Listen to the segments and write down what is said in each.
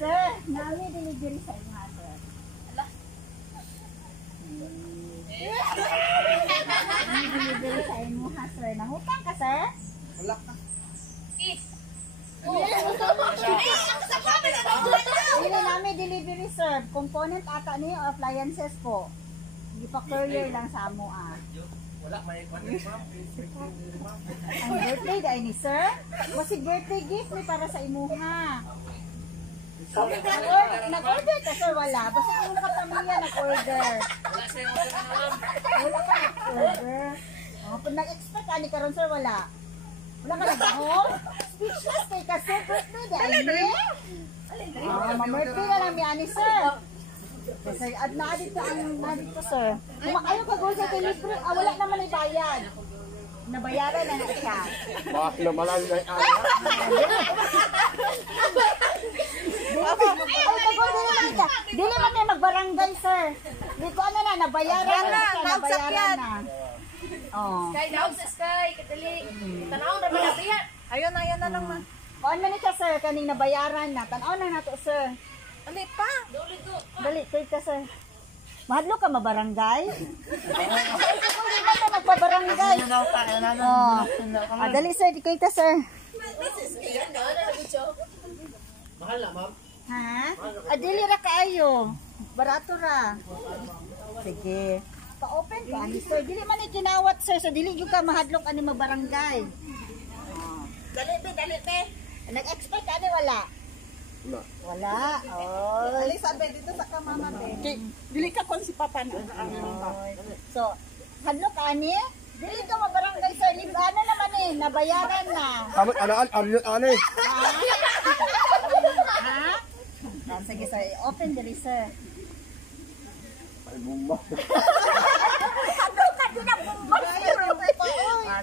Sir, nami delivery sa inyo ha, sir. Ala. Nami delivery sa inyo ha, sir. Nangutang ka, sir? Wala ka. Hindi namin delivery, sir. Component ata niyo, appliances po. Hindi pa courier lang sa amo ah. Wala, may contact ma'am. Ang birthday dahil ni sir. Kasi birthday gift may para sa imuha. Nag-order ka, sir? Wala. Basta kung kapamilya nag-order. Wala sa'yo order na ma'am. Wala ka nag-order. Kung nag-expect ka ni karon, sir, wala. Wala ka nag-home? Speechless kay ka, sir. Birthday dahil ni? Ma-birthday na lang ni sir. Kasi ad na dito ang dito, sir. Kung ayaw ka gawin sa libre, wala naman ay bayad. Nabayaran na siya. Bakit malang na Dili man tayo magbarangay, sir. Di ko ano na, nabayaran na siya, nabayaran na. Oh. Sky daw sa sky, katali. Tanaw na ba natin? Ayun na lang man. Kung ano siya, sir, kaning nabayaran na. Tanaw na nato, sir. Ali pa. Dali, kay ka, sir. Mahadlo ka mabarangay? Kung di ba ka magpabarangay? Oh. Dali, sir, di kay ka, sir. mahal na ma'am. Ha? Dili ra kaayo. Barato ra. Sige. Pa-open ka ani sir. Dili man ni kinawat sir. So dili gyud ka mahadlok ani mabarangay. Dali pe. Nag-expect ani wala? Wala. Oh. Ali sabi dito sa kamama be. Dili ka kon si papa na. So, hadlok ani? Dili ka mabarangay sir. Ano naman eh, nabayaran na. Ano eh. Ha? Sige sir, open dali sir. Ay, bumba.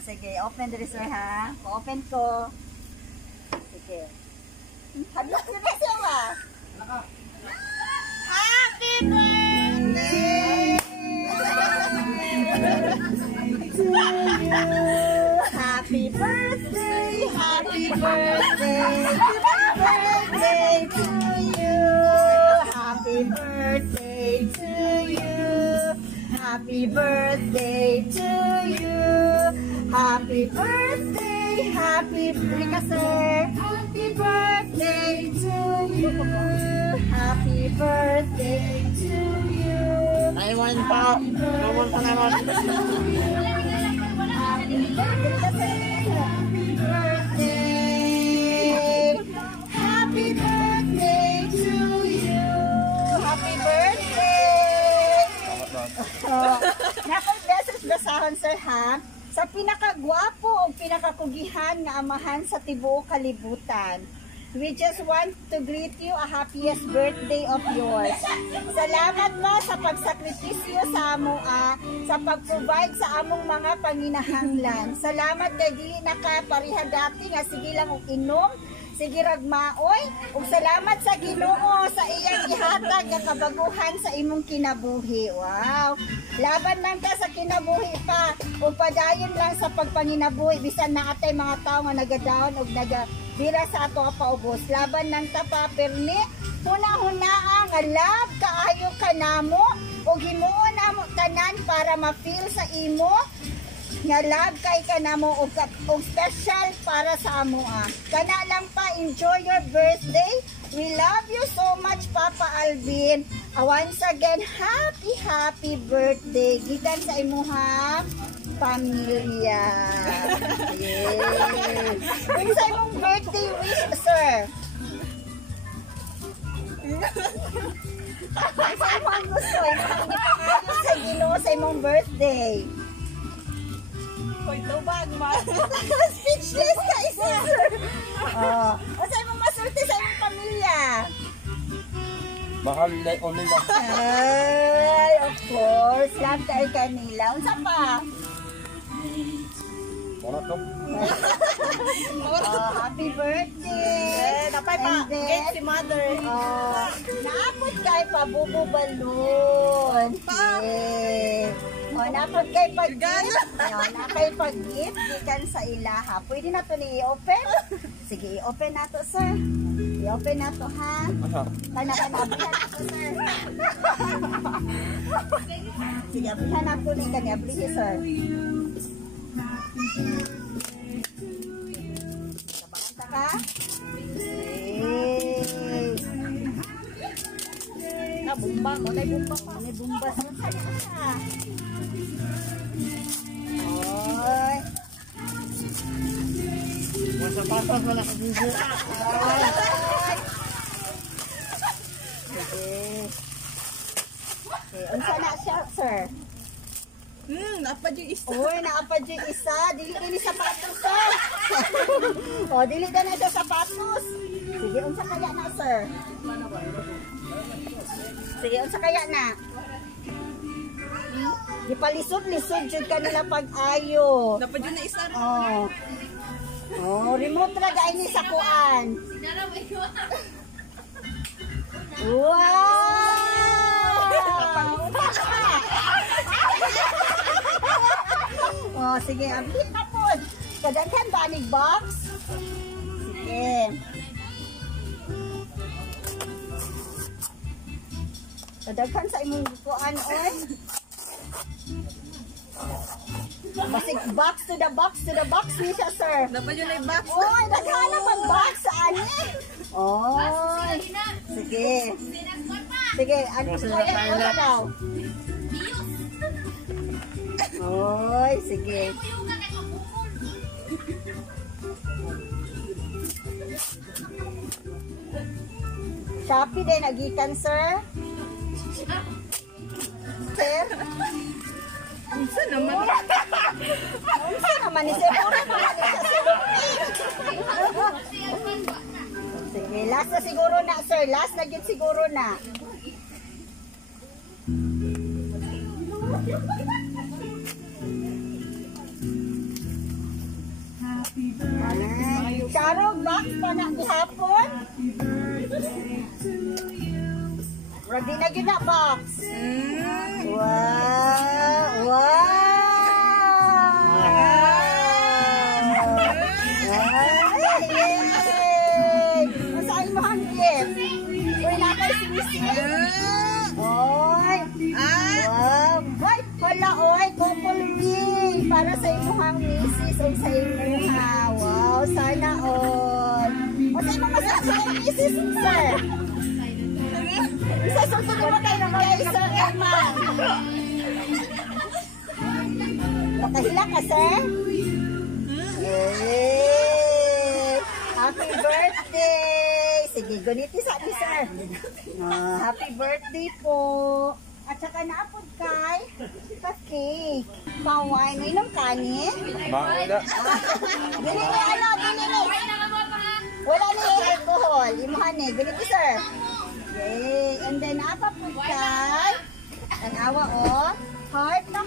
Sige, open dali sir ha. Open ko. Sige. Hadlok ko na siya ba? Happy birthday to you. Happy birthday, happy birthday, birthday to you. Happy birthday to you. Happy birthday to you. Happy birthday, happy birthday, happy birthday to you. Happy birthday to you. Taiwan pa. Taiwan pa naman. Happy birthday, happy birthday to you. Happy birthday. Nakong beses basahon sir ha. Sa pinakagwapo o pinakakugihan na amahan sa tibuok kalibutan. We just want to greet you a happiest birthday of yours. Salamat mo sa pagsakripisyo sa amo sa pag-provide sa among mga panginahanglan. Salamat kay dili nakaparihagati nga sige lang og inom, sige ragmaoy, ug salamat sa Ginoo sa iyang gihatag nga kabaguhan sa imong kinabuhi. Wow. Laban lang ka sa kinabuhi pa ug padayon lang sa pagpanginabuhi bisan na atay mga tawo nga nagadawon ug nagadira sa ato nga paubos. Laban lang ta pa permi hunahunaa nga love kaayo kanamo ug himuon namo tanan para ma-feel sa imo nga love kay kanamo og special para sa amo. Kana lang pa, enjoy your birthday. We love you so much, Papa Alvin. Once again, happy birthday. Gikan sa imuhang pamilya. Yes. Unsa imong birthday wish, sir? Unsa imong gusto? Imong sa Ginoo sa imong birthday. Hoy, tubag ma. Speechless ka, sir. Unsa imong masulti sa imong pamilya? Mahal na o nila. Ay, of course. Love tayo kanila. Unsa pa? Para to. Happy birthday! Napay pa. And then, Get si mother. naapot kay pabubo balloon. Yes. Naapot kay pag-gift. Napay pag-gift. Gikan sa ilaha. Pwede na ito i-open? Sige, i-open na ito, sir. I-open na ito, ha? Kana-abihan na ito, sir. Sige, abihan na ito ni kanya. Abihan, sir. Kabanta ka? Yay! Bumba mo. May bumba pa. May bumba sa ka. Oy. Masa pasas wala ka video. Okay, unsa na siya, sir? Napad yung isa. Uy, naapad yung isa. Dili ini sapatos, sir. Dili na siya sapatos. Sige, unsa kaya na, sir? Sige, unsa kaya na? Gipalisod-lisod jud kanila pag-ayo. Napad yung isa rin. Remote ra gay ni sa kuan. Wow! Sige, abit na po. Kadaghan ba ni box? Sige. Kadaghan sa imong kuan, oy. Basig box to the box ni siya, sir. Napad yung box. Oy, daghan na pag-box sa ani. Oy. Sige. Sige, ano kaya daw? Oy, sige. Shopee din nagikan, sir. Sir? Unsa naman? Unsa naman ni sir? Sige, last na siguro na, sir. Last na yun siguro na. Charong box pa na gihapon. Ready na yun na box. Wow! Yay! Masaan mo ang gift? Uy, nakay sinisip. Oy! Wow! Oy, hala, oy, couple ring para sa imuhang misis o sa imuha. Wow, sana all. O sa imuha masasabi ang misis, sir? Isa susunod mo kayo naman kay Sir Emma. Nakahila ka, sir? Yay! Happy birthday! Sige, guniti sa atin, sir. Happy birthday po. At saka naapod kay ka-cake. Pa-wine. Inom kanin? Mahal. Dili ni ano, dili ni. Wala ni alcohol. Imuhan ni. Guniti, sir. Yay! And then, apa po kay? Ang awa, heart na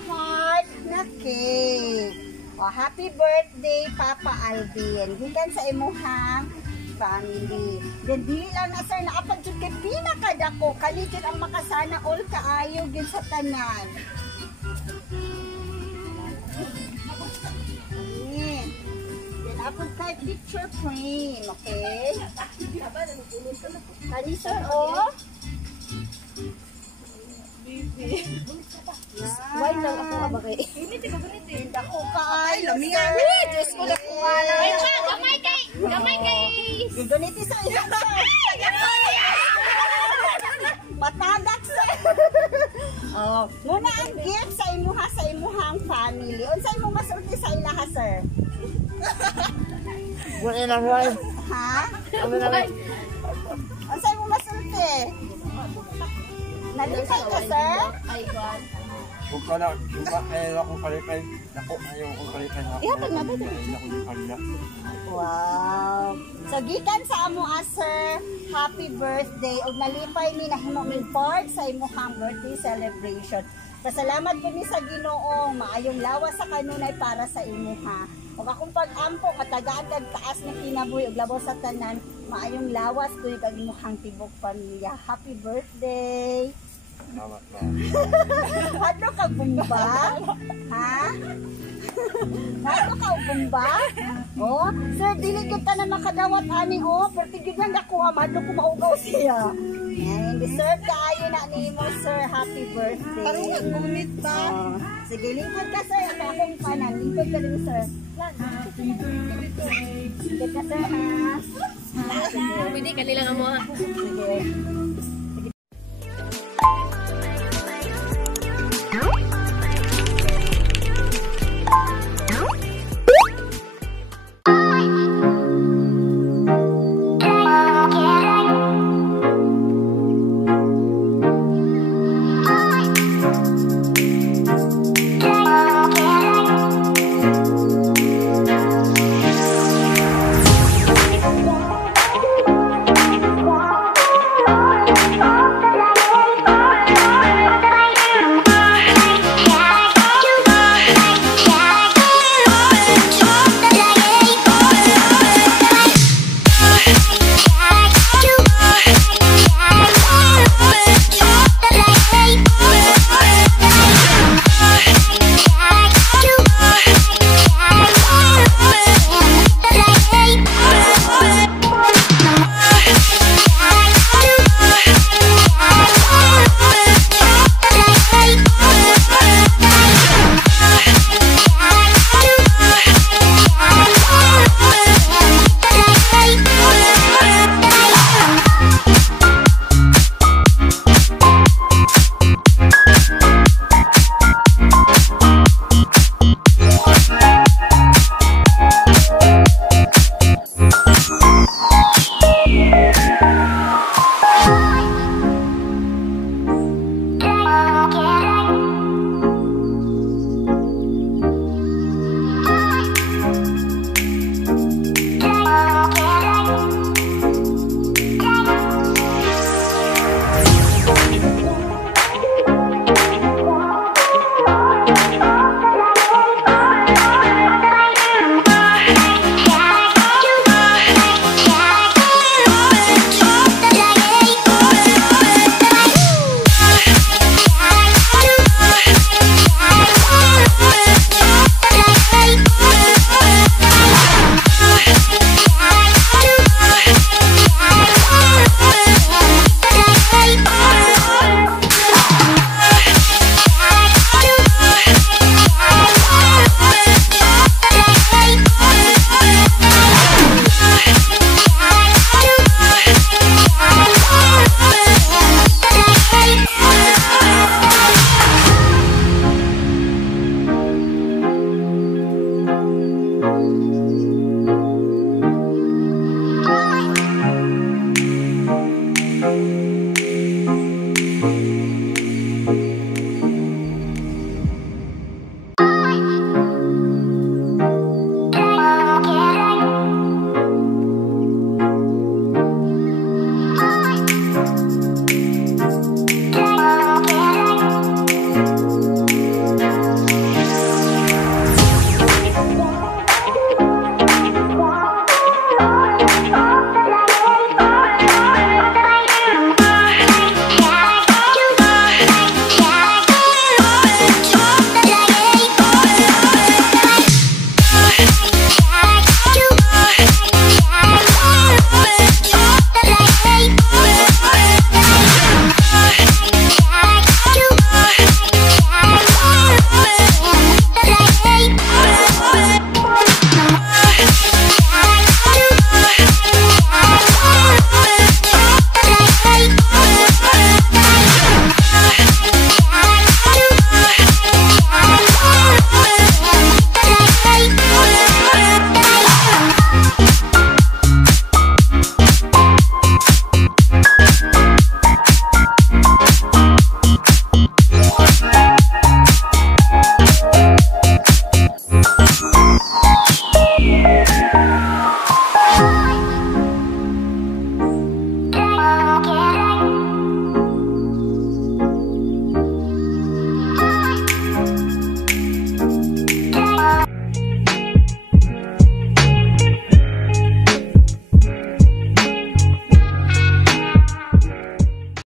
cake. Happy birthday, Papa Alvin. Gikan sa imuhang family. Then, dili lang na, sir, naapag dyan kay pinakadako. Kaligid ang makasana all kaayo gin sa tanan. Then, apag kay picture frame, okay? Kani, sir, Why lang ako abagay? Ako kaay, lamihan. Diyos ko nakuha na. Ay, gamay kay! Gamay kay! Ganiti sa iyo, sir. Matagak, sir. Oh, muna ang gift sa imuha sa imuhang family. Unsay mo masulti sa ilaha, sir? Wala na, boy. Ha? Wala na. Unsay mo masulti? Nalipay ka, sir? Ay, God. Kung ka na, akong kalipay. Naku, ayaw akong kalipay. Iya, pag nabay. Akong kalipay. Wow. So, gikan sa amo, sir, happy birthday. Og nalipay mi nahimo mi part sa imuhang birthday celebration. Pasalamat ko ni sa Ginoo, maayong lawas sa kanunay para sa imuha. Ug akong pag-ampo matagaan kag taas ni kinabuhi ug labaw sa tanan, maayong lawas tuig kag imuhang tibok pamilya. Happy birthday. Salamat na. Ano ka bumba? Ha? Ano ka bumba? Oh, sir, dili gyud ka na makadawat ani oh, perti gyud lang ako amado ko maugaw siya. And deserve kaayo na nimo, sir. Happy birthday. Karon nga gunit pa. Oh, sige, lingkod ka, sir. Ako akong kanan. Lingkod ka din, sir. Sige ka, sir, ha? Pwede ka nilang amo ha. Sige.